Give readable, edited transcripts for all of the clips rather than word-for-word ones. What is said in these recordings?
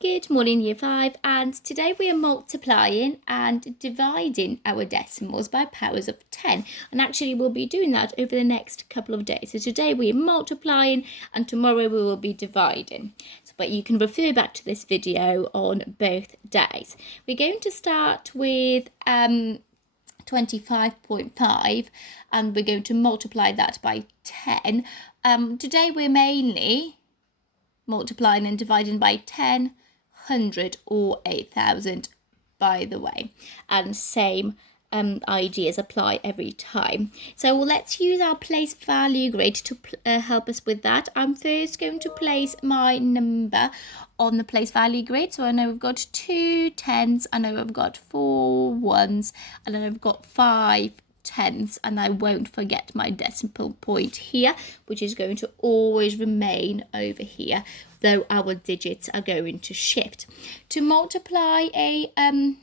Good morning, Year 5, and today we are multiplying and dividing our decimals by powers of 10. And actually we'll be doing that over the next couple of days. So today we are multiplying and tomorrow we will be dividing. But you can refer back to this video on both days. We're going to start with 25.5 and we're going to multiply that by 10. Today we're mainly multiplying and dividing by 10, 100 or 8,000, by the way, and same ideas apply every time. So let's use our place value grid to help us with that. I'm first going to place my number on the place value grid. So I know we've got 2 tens, I know I've got 4 ones, and then I've got 5 tenths, and I won't forget my decimal point here, which is going to always remain over here, though our digits are going to shift. To multiply a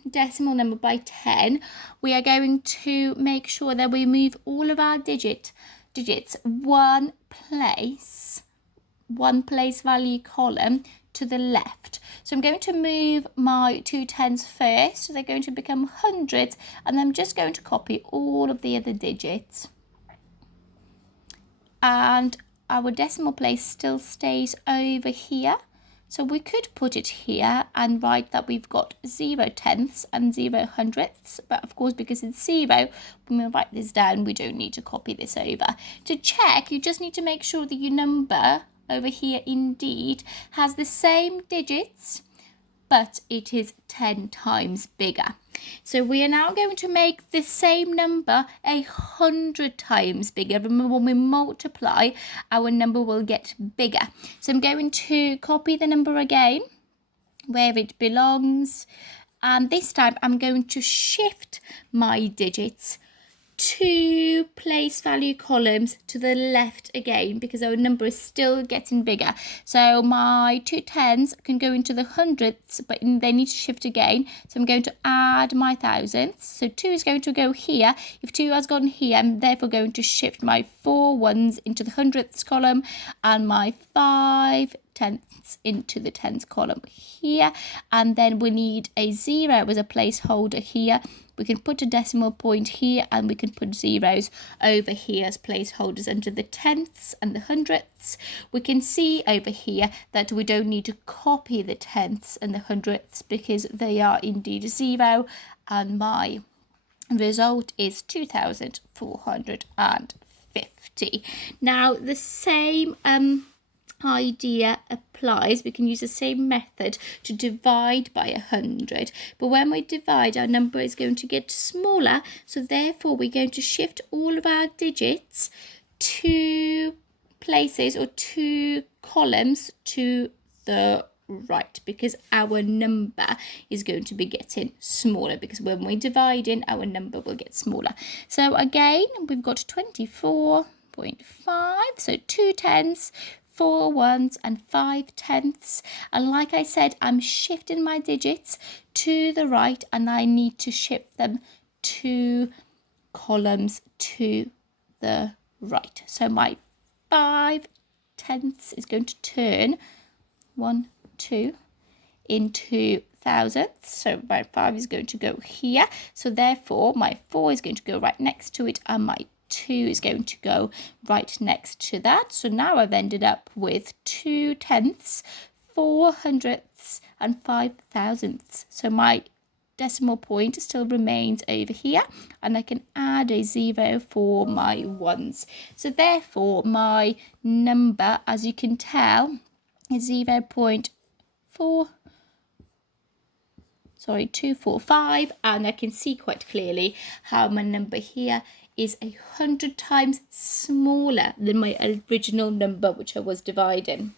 decimal number by 10, we are going to make sure that we move all of our digits one place value column to the left. So I'm going to move my 2 tens first, so they're going to become hundreds, and I'm just going to copy all of the other digits. And our decimal place still stays over here. So we could put it here and write that we've got 0 tenths and 0 hundredths, but of course because it's 0, when we write this down, we don't need to copy this over. To check, you just need to make sure that your number over here indeed has the same digits, but it is 10 times bigger. So we are now going to make the same number 100 times bigger. Remember, when we multiply, our number will get bigger. So I'm going to copy the number again where it belongs, and this time I'm going to shift my digits 2 place value columns to the left again, because our number is still getting bigger. So my 2 tens can go into the hundredths, but they need to shift again. So I'm going to add my thousandths. So 2 is going to go here. If 2 has gone here, I'm therefore going to shift my 4 ones into the hundredths column and my 5 tenths into the tens column here. And then we need a 0 as a placeholder here. We can put a decimal point here, and we can put zeros over here as placeholders under the tenths and the hundredths. We can see over here that we don't need to copy the tenths and the hundredths because they are indeed 0, and my result is 2,450. Now the same idea applies. We can use the same method to divide by 100, but when we divide, our number is going to get smaller, so therefore we're going to shift all of our digits 2 places or 2 columns to the right, because our number is going to be getting smaller, because when we're dividing, our number will get smaller. So again, we've got 24.5, so 2 tens, 4 ones and 5 tenths, and like I said, I'm shifting my digits to the right, and I need to shift them 2 columns to the right. So my 5 tenths is going to turn 1, 2 into thousandths, so my 5 is going to go here, so therefore my 4 is going to go right next to it, and my 2 is going to go right next to that. So now I've ended up with 2 tenths, 4 hundredths and 5 thousandths. So my decimal point still remains over here, and I can add a 0 for my ones. So therefore my number, as you can tell, is 245, and I can see quite clearly how my number here is 100 times smaller than my original number which I was dividing.